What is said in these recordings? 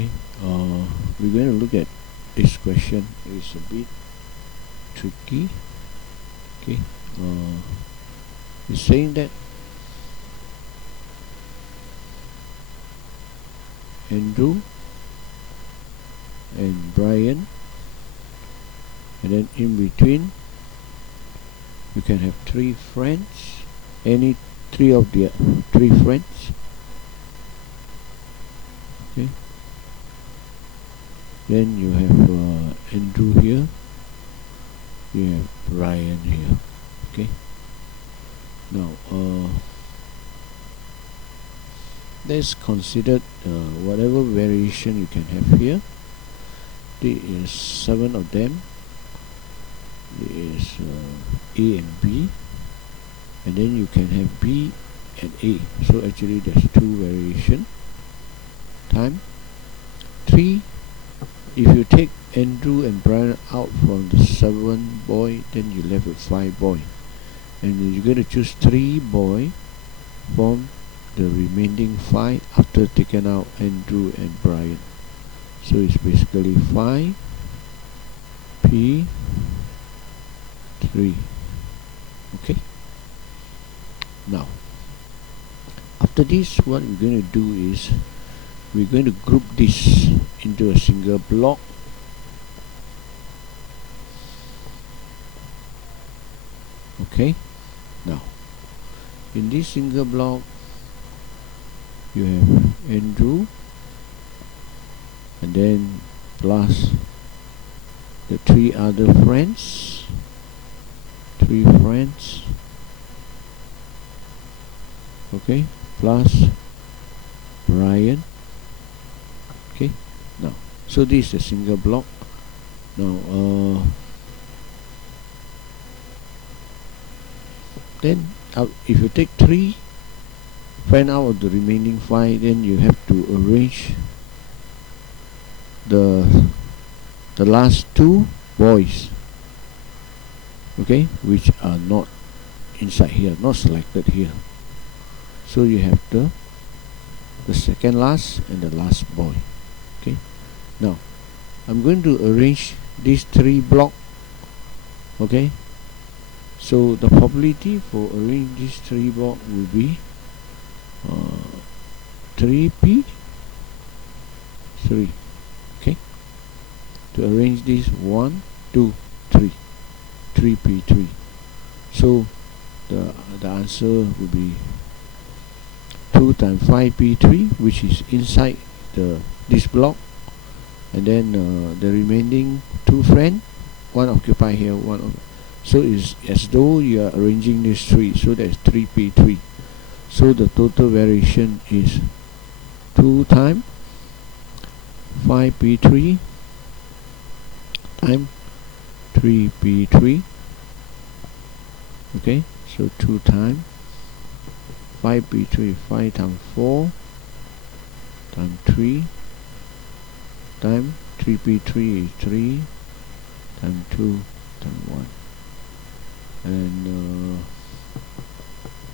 Okay, we're going to look at this question. It's a bit tricky. Okay, it's saying that Andrew and Brian, and then in between you can have three friends, any three of the three friends. Okay, then you have Andrew here, you have Brian here. Okay, now let's consider whatever variation you can have here. There is 7 of them. There is A and B, and then you can have B and A. So actually there's 2 variation. Time 3. If you take Andrew and Brian out from the 7 boy, then you left with 5 boy, and you're going to choose 3 boy from the remaining 5 after taking out Andrew and Brian. So it's basically 5 P 3. Okay, now after this, what we're going to do is we're going to group this into a single block. Okay, now in this single block you have Andrew, and then plus the 3 other friends, 3 friends. Okay, plus Brian. Okay, now so this is a single block. Now then if you take 3 friends out of the remaining 5, then you have to arrange the last 2 boys, okay, which are not inside here, not selected here. So you have the second last and the last boy. Okay, now I'm going to arrange these 3 blocks. Okay, so the probability for arranging these 3 blocks will be 3p 3. Okay, to arrange this 1 2 3, 3p3. So the answer will be 2 times 5p3, which is inside this block, and then the remaining 2 friends, 1 occupy here, 1 so it's as though you are arranging these 3, so that's 3p3. So the total variation is 2 times 5p3 times 3p3. Okay, so 2 times 5p3, 5 times 4 times 3 times 3p3 is 3 times 2 times 1, and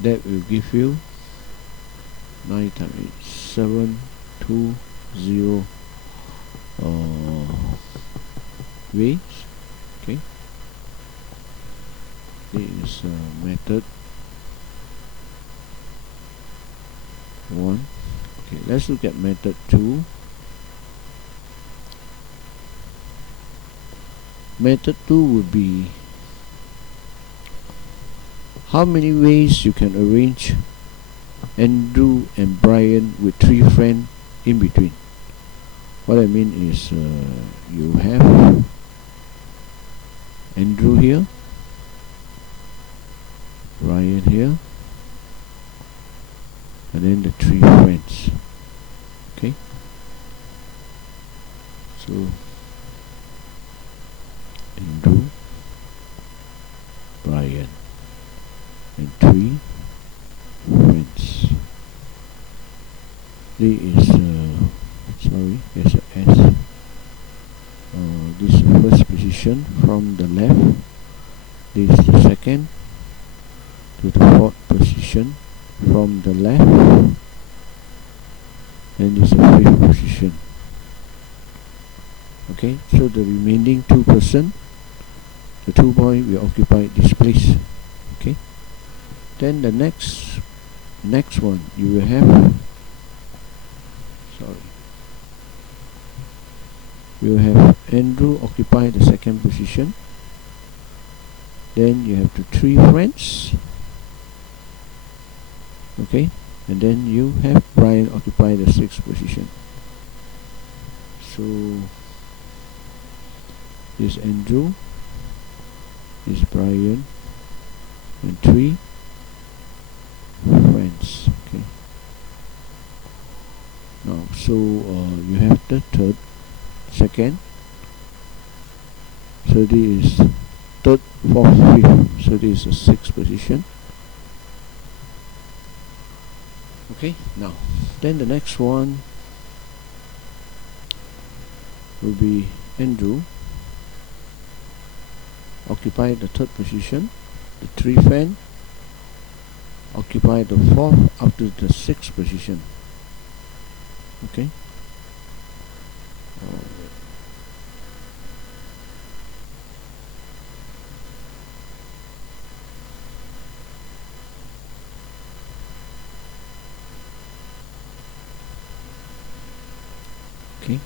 that will give you 9 times 8, 720 ways. Okay, this is method 1. Okay, let's look at method 2. Method 2 would be how many ways you can arrange Andrew and Brian with 3 friends in between. What I mean is you have Andrew here, Brian here, and then the 3 friends. Okay, so Andrew, Brian, and 3 friends. There is sorry, there's a S. This is the first position from the left. This is the second to the 4th position from the left, and this is the 5th position Okay, so the remaining 2 person, the 2 boy will occupy this place. Okay, then the next one you will have, you will have Andrew occupy the second position. Then you have the 3 friends. Okay, and then you have Brian occupy the 6th position. So is Andrew, is Brian, and 3 friends. Okay, now so you have the third, second, so this is third, fourth, fifth, so this is the 6th position. Okay, now then the next one will be Andrew occupy the 3rd position, the 3 friend occupy the 4th up to the 6th position. Okay, okay,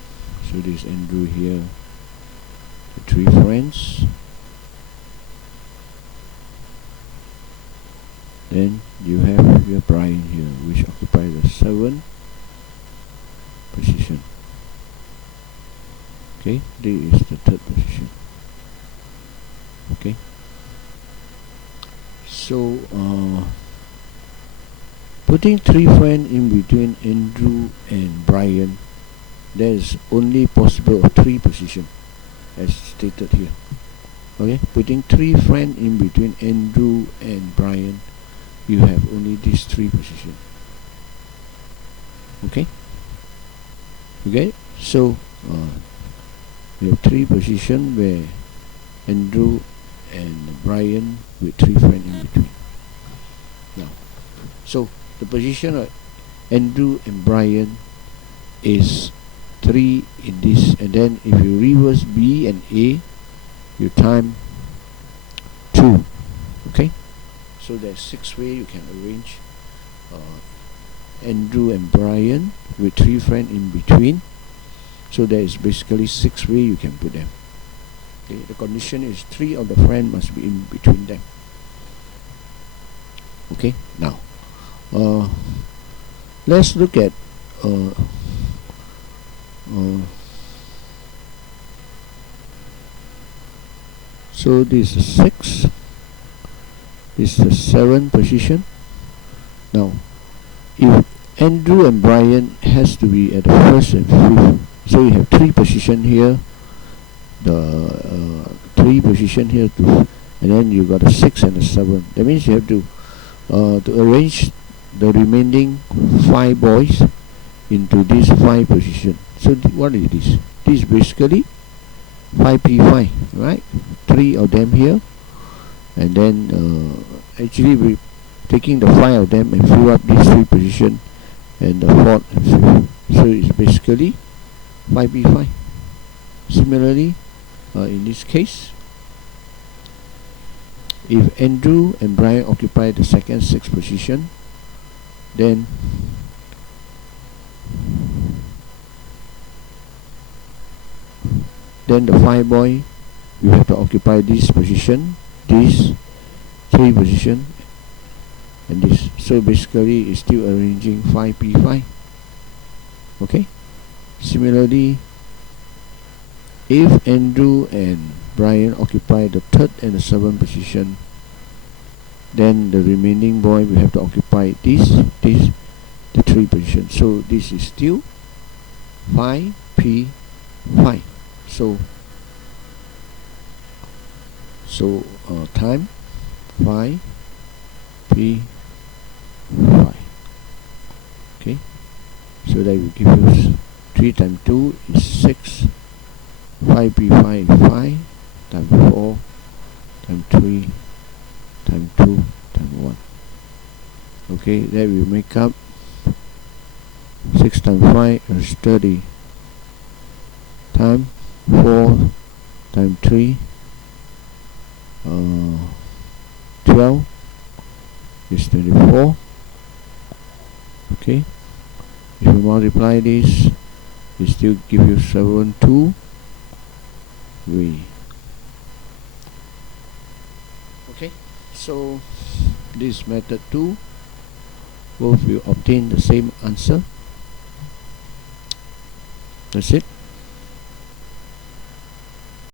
so this Andrew here, the 3 friends, then you have your Brian here, which occupy the 7th position. Okay, this is the 3rd position. Okay, so putting 3 friends in between Andrew and Brian, there is only possible of 3 positions as stated here. Okay, putting 3 friends in between Andrew and Brian, you have only these 3 positions. Okay, so we have 3 positions where Andrew and Brian with 3 friends in between. Now, so the position of Andrew and Brian is 3 in this, and then if you reverse B and A, you time 2. Okay, so there's 6 ways you can arrange Andrew and Brian with 3 friends in between. So there is basically 6 ways you can put them. Okay, the condition is 3 of the friends must be in between them. Okay, now let's look at so this is 6, this is the 7th position. Now if Andrew and Brian has to be at the 1st and 5th, so you have 3 position here, the 3 position here too, and then you got a 6 and a 7. That means you have to arrange the remaining 5 boys into this 5 position. So what is this? This is basically 5p5, right? 3 of them here, and then actually we taking the 5 of them and fill up these 3 position and the 4th and 5th. So it's basically 5p5. Similarly, in this case, if Andrew and Brian occupy the 2nd, 6th position, then the 5 boy, you have to occupy this position, this 3 position, and this. So basically it's still arranging 5p5. Okay, similarly, if Andrew and Brian occupy the 3rd and the 7th position, then the remaining boy will have to occupy the 3 position. So this is still 5p5. So time 5p5. Okay, so that will give us 3 times 2 is 6, 5p5 is 5, times 4, times 3, times 2, times 1. Okay, that will make up 6 times 5 is 30, times 4 times 3, 12 is 24. Okay, if you multiply this, it still give you 72. Okay, so this method 2, both will obtain the same answer. That's it.